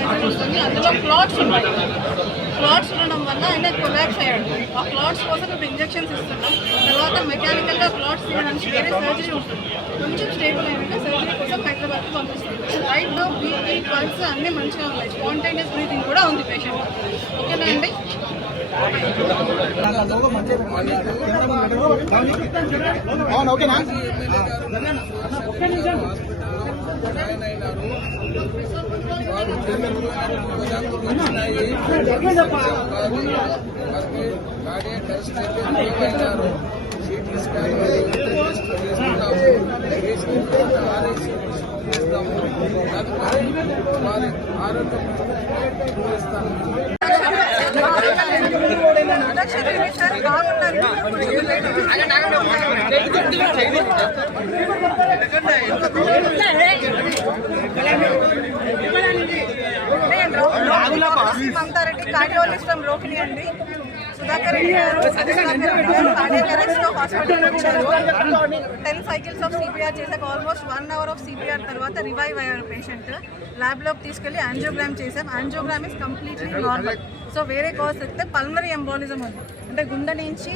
Pressure వస్తుంది. అందులో clots ఉన్నాయి. క్లాట్స్ ఉండడం వల్ల ఆయన కొలాప్స్ అయ్యాడు. ఆ క్లాట్స్ కోసం ఇప్పుడు ఇంజెక్షన్స్ ఇస్తున్నాం. తర్వాత మెకానికల్గా క్లాట్స్ తీయడానికి వేరే సర్జరీ ఉంటుంది. కొంచెం స్టేబుల్ అయినాక సర్జరీ కోసం హైదరాబాద్కి పంపిస్తాం. రైట్లో బీపీ పల్స్ అన్నీ మంచిగా ఉన్నాయి. స్పాంటేనియస్ బ్రీతింగ్ కూడా ఉంది పేషెంట్. ఓకేనా అండి? ఓకేనా? మమతారెడ్డి కార్డియాలజిస్ట్ ఫ్రమ్ రోహిణి అండి. సుధాకర్ రెడ్డి గారు కార్డియాక్ అరెస్ట్ హాస్పిటల్ వచ్చారు. 10 cycles ఆఫ్ సిపిఆర్ చేశాక ఆల్మోస్ట్ 1 hour ఆఫ్ సిపిఆర్ తర్వాత రివైవ్ అయ్యారు పేషెంట్. ల్యాబ్లోకి తీసుకెళ్లి యాంజియోగ్రామ్ చేసాం. Angiogram is completely normal. So వేరే కాజ్ వస్తే పల్మనరీ ఎంబాలిజం ఉంది, అంటే గుండె నుంచి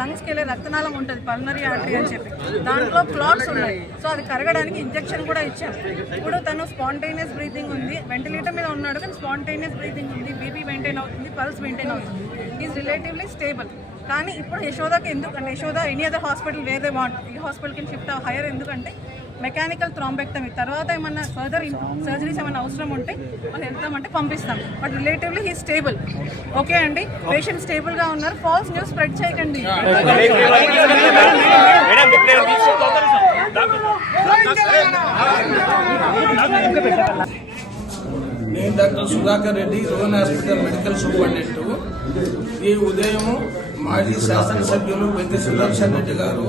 లంగ్స్కి వెళ్ళే రక్తనాళం ఉంటుంది, పల్మనరీ ఆర్టరీ అని చెప్పి. దాంట్లో క్లాట్స్ ఉన్నాయి. సో అది కరగడానికి ఇంజెక్షన్ కూడా ఇచ్చాం. ఇప్పుడు తను స్పాంటేనియస్ బ్రీతింగ్ ఉంది, వెంటిలేటర్ మీద ఉన్నాడు కానీ స్పాంటేనియస్ బ్రీతింగ్ ఉంది, బీపీ మెయింటైన్ అవుతుంది, పల్స్ మెయింటైన్ అవుతుంది. Is relatively stable. కానీ ఇప్పుడు యశోదాకి ఎందుకంటే యశోద ఎనీ అదర్ హాస్పిటల్ వేరే వాంట్, ఈ హాస్పిటల్కి షిఫ్ట్ హైయర్. ఎందుకంటే మెకానికల్ థ్రాంబెక్టమీ తర్వాత ఏమన్నా ఫర్దర్ సర్జరీస్ ఏమైనా అవసరం ఉంటే వాళ్ళు వెళ్తామంటే పంపిస్తాం. But relatively he stable. Okay అండి, పేషెంట్ స్టేబుల్గా ఉన్నారు. ఫాల్స్ న్యూస్ స్ప్రెడ్ చేయకండి. నేను doctor Sudhakar Reddy, Rohan hospital medical superintendent. ఈ ఉదయం మాజీ శాసనసభ్యులు వెంకట సుదర్శన్ రెడ్డి గారు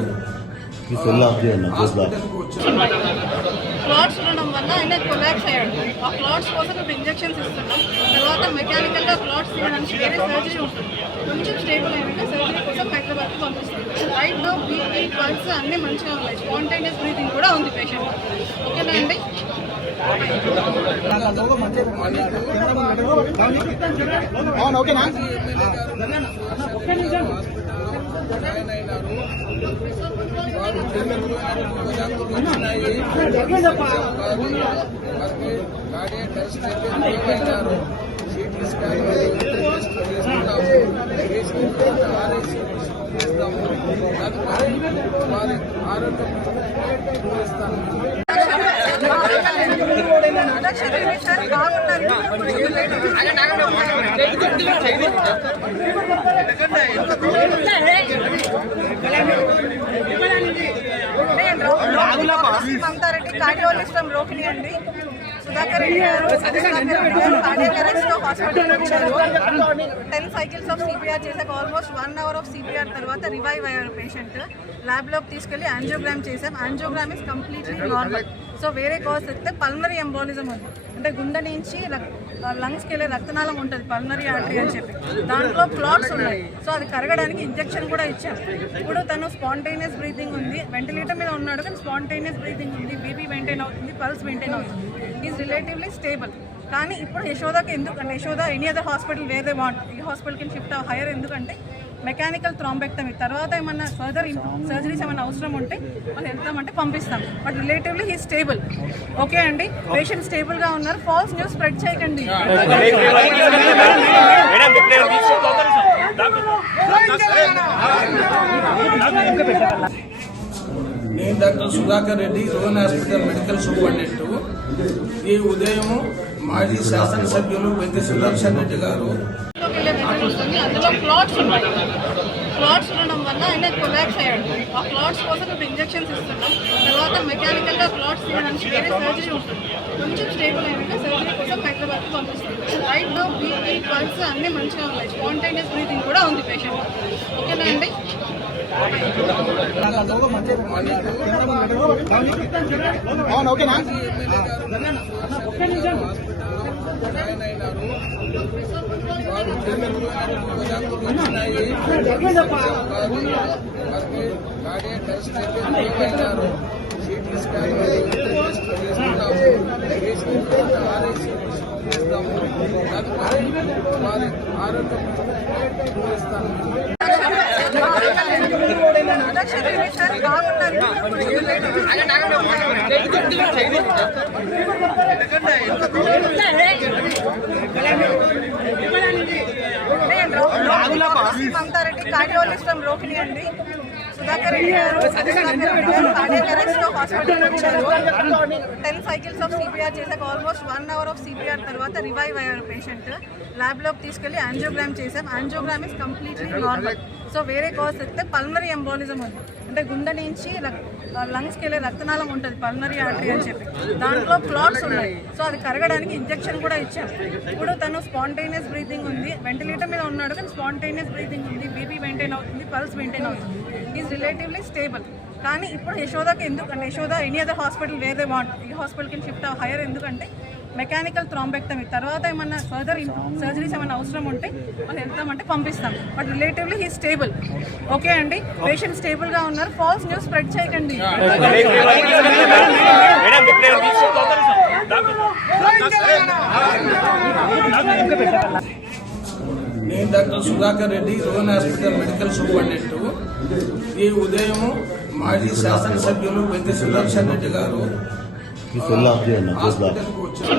క్లాట్స్ ఉండడం వల్ల ఆయన కొలాప్స్ అయ్యాడు. ఆ క్లాట్స్ కోసం ఇప్పుడు ఇంజెక్షన్స్ ఇస్తున్నాం. తర్వాత మెకానికల్గా క్లాట్స్ తీయడానికి వేరే సర్జరీ ఉంటుంది. కొంచెం స్టేబుల్ అయినాక సర్జరీ కోసం హైదరాబాద్కి పంపిస్తాం. రైట్లో బీపీ పల్స్ అన్నీ మంచిగా ఉన్నాయి. స్పాంటేనియస్ బ్రీతింగ్ కూడా ఉంది పేషెంట్. ఓకేనా అండి? ఓకేనా? మమతారెడ్డి కార్డియాలజిస్ట్ ఫ్రమ్ రోహిణి అండి. సుధాకర్ రెడ్డి గారు కార్డియాక్ అరెస్ట్ హాస్పిటల్ వచ్చారు. 10 cycles ఆఫ్ సిపిఆర్ చేశాక ఆల్మోస్ట్ 1 hour ఆఫ్ సిపిఆర్ తర్వాత రివైవ్ అయ్యారు పేషెంట్. ల్యాబ్లోకి తీసుకెళ్లి యాంజియోగ్రామ్ చేసాం. Angiogram is completely normal. So వేరే కాజ్ వస్తే పల్మనరీ ఎంబాలిజం ఉంది, అంటే గుండె నుంచి లంగ్స్కి వెళ్ళే రక్తనాళం ఉంటుంది, పల్మనరీ ఆర్టరీ అని చెప్పి. దాంట్లో క్లాట్స్ ఉన్నాయి. సో అది కరగడానికి ఇంజెక్షన్ కూడా ఇచ్చాం. ఇప్పుడు తను స్పాంటేనియస్ బ్రీతింగ్ ఉంది, వెంటిలేటర్ మీద ఉన్నాడు కానీ స్పాంటేనియస్ బ్రీతింగ్ ఉంది, బీపీ మెయింటైన్ అవుతుంది, పల్స్ మెయింటైన్ అవుతుంది. Is relatively stable. కానీ ఇప్పుడు యశోదాకి ఎందుకంటే యశోద ఎనీ అదర్ హాస్పిటల్ వేరే వాంట్, ఈ హాస్పిటల్కి షిఫ్ట్ హైయర్. ఎందుకంటే మెకానికల్ థ్రాంబెక్టమీ తర్వాత ఏమన్నా ఫర్దర్ సర్జరీస్ ఏమైనా అవసరం ఉంటే వాళ్ళు వెళ్తామంటే పంపిస్తాం. But relatively he stable. Okay అండి, పేషెంట్ స్టేబుల్గా ఉన్నారు. ఫాల్స్ న్యూస్ స్ప్రెడ్ చేయకండి. నేను doctor Sudhakar Reddy, Rohan hospital medical superintendent. ఈ ఉదయం మాజీ శాసనసభ్యులు వెంకట సుదర్శన్ రెడ్డి గారు అందులో క్లాట్స్ ఉన్నాయి. క్లాట్స్ ఉండడం వల్ల ఆయన కొలాప్స్ అయ్యాడు. ఆ క్లాట్స్ కోసం ఇప్పుడు ఇంజెక్షన్స్ ఇస్తున్నాం. తర్వాత మెకానికల్గా క్లాట్స్ తీయడానికి వేరే సర్జరీ ఉంటుంది. కొంచెం స్టేబుల్ అయినాక సర్జరీ కోసం హైదరాబాద్కి పంపిస్తాం. రైట్లో బీపీ పల్స్ అన్నీ మంచిగా ఉన్నాయి. స్పాంటేనియస్ బ్రీతింగ్ కూడా ఉంది పేషెంట్. ఓకేనా అండి? ఓకేనా? CT scan చేస్తాము. తదుపరి వారి ఆరోగ్యం చూపిస్తాము. మమతారెడ్డి కార్డియాలజిస్ట్ ఫ్రమ్ రోహిణి అండి. సుధాకర్ రెడ్డి గారు కార్డియాక్ అరెస్ట్ లో హాస్పిటల్ వచ్చారు. 10 cycles ఆఫ్ సిపిఆర్ చేశాక ఆల్మోస్ట్ 1 hour ఆఫ్ సిపిఆర్ తర్వాత రివైవ్ అయ్యారు పేషెంట్. ల్యాబ్ లోకి తీసుకెళ్లి యాంజియోగ్రామ్ చేసాం. Angiogram is completely normal. So వేరే కాజ్ అయితే పల్మనరీ ఎంబోలిజం ఉంది, అంటే గుండె నుంచి లంగ్స్కి వెళ్ళే రక్తనాళం ఉంటుంది పల్మనరీ ఆర్టరీ అని చెప్పి, దాంట్లో క్లాట్స్ ఉన్నాయి. సో అది కరగడానికి ఇంజెక్షన్ కూడా ఇచ్చాం. ఇప్పుడు తను స్పాంటేనియస్ బ్రీతింగ్ ఉంది, వెంటిలేటర్ మీద ఉన్నాడు కానీ స్పాంటేనియస్ బ్రీతింగ్ ఉంది, బీపీ మెయింటైన్ అవుతుంది, పల్స్ మెయింటైన్ అవుతుంది, ఈజ్ రిలేటివ్లీ స్టేబుల్. కానీ ఇప్పుడు యశోదాకి ఎందుకంటే Yashoda any other hospital where they want, ఈ హాస్పిటల్కి షిఫ్ట్ హైయర్ ఎందుకంటే మెకానికల్ థ్రాంబెక్టమీ తర్వాత ఏమన్నా ఫర్దర్ సర్జరీస్ ఏమైనా అవసరం ఉంటే వాళ్ళు వెళ్తామంటే పంపిస్తాం. But relatively he stable. Okay అండి, పేషెంట్ స్టేబుల్గా ఉన్నారు. ఫాల్స్ న్యూస్ స్ప్రెడ్ చేయకండి. నేను doctor Sudhakar Reddy, Rohan hospital medical superintendent. ఈ ఉదయం మాజీ శాసనసభ్యులు పెద్ద సుదర్శన్ రెడ్డి గారు హాస్పిటల్కు వచ్చారు.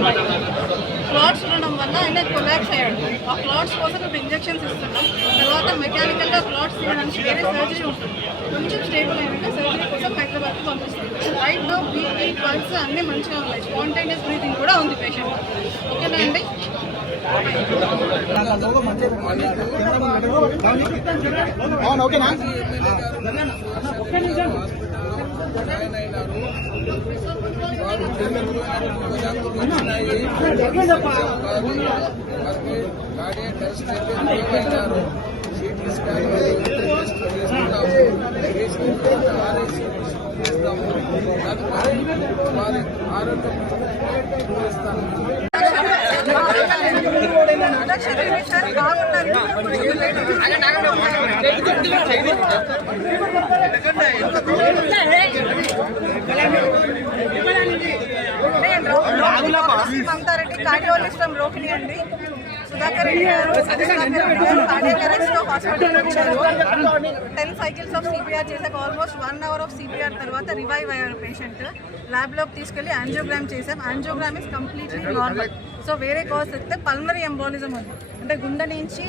క్లాట్స్ ఉండడం వల్ల ఆయన కొలాప్స్ అయ్యాడు. ఆ క్లాట్స్ కోసం ఇప్పుడు ఇంజెక్షన్స్ ఇస్తున్నాం. తర్వాత మెకానికల్గా క్లాట్స్ తీయడానికి వేరే సర్జరీ ఉంటుంది. కొంచెం స్టేబుల్ అయినాక సర్జరీ కోసం హైదరాబాద్కి పంపిస్తాం. రైట్ నో బీపీ పల్స్ అన్నీ మంచిగా ఉన్నాయి. స్పాంటేనియస్ బ్రీతింగ్ కూడా ఉంది పేషెంట్. ఓకేనా అండి? అవును ఓకేనా? వారి ఆరోగ్యం చూపిస్తాము. మమతారెడ్డి కార్డియాలజిస్ట్ ఫ్రమ్ రోహిణి అండి. సుధాకర్ రెడ్డి గారు కార్డియాక్ అరెస్ట్ లో హాస్పిటల్ వచ్చారు. 10 cycles ఆఫ్ సిపిఆర్ చేశాక ఆల్మోస్ట్ 1 hour ఆఫ్ సిపిఆర్ తర్వాత రివైవ్ అయ్యారు పేషెంట్. ల్యాబ్ లోకి తీసుకెళ్లి యాంజియోగ్రామ్ చేసాం. Angiogram is completely normal. So వేరే కాజ్ అయితే పల్మనరీ ఎంబోలిజం ఉంది, అంటే గుండె నుంచి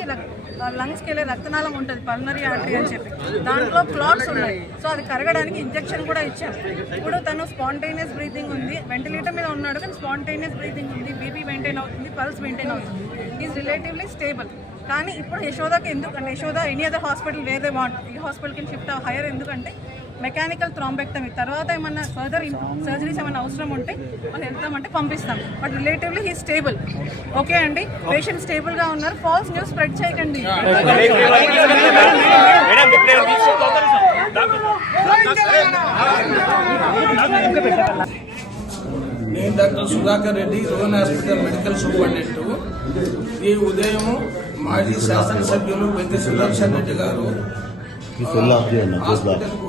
లంగ్స్కి వెళ్ళే రక్తనాళం ఉంటుంది పల్మనరీ ఆర్టరీ అని చెప్పి, దాంట్లో క్లాట్స్ ఉన్నాయి. సో అది కరగడానికి ఇంజెక్షన్ కూడా ఇచ్చాం. ఇప్పుడు తను స్పాంటేనియస్ బ్రీతింగ్ ఉంది, వెంటిలేటర్ మీద ఉన్నాడు కానీ స్పాంటేనియస్ బ్రీతింగ్ ఉంది, బీపీ మెయింటైన్ అవుతుంది, పల్స్ మెయింటైన్ అవుతుంది, ఈజ్ రిలేటివ్లీ స్టేబుల్. కానీ ఇప్పుడు యశోదాకి ఎందుకంటే Yashoda any other hospital where they want, ఈ హాస్పిటల్కి షిఫ్ట్ హైయర్ ఎందుకంటే మెకానికల్ థ్రాంబెక్టమీ తర్వాత ఏమన్నా ఫర్దర్ సర్జరీస్ ఏమైనా అవసరం ఉంటే వాళ్ళు వెళ్తామంటే పంపిస్తాం. But relatively he stable. Okay అండి, పేషెంట్ స్టేబుల్గా ఉన్నారు. ఫాల్స్ న్యూస్ స్ప్రెడ్ చేయకండి. నేను doctor Sudhakar Reddy, Rohan hospital medical superintendent. ఈ ఉదయం మాజీ శాసనసభ్యులు పెద్ద సుదర్శన్ రెడ్డి గారు హాస్పిటల్కు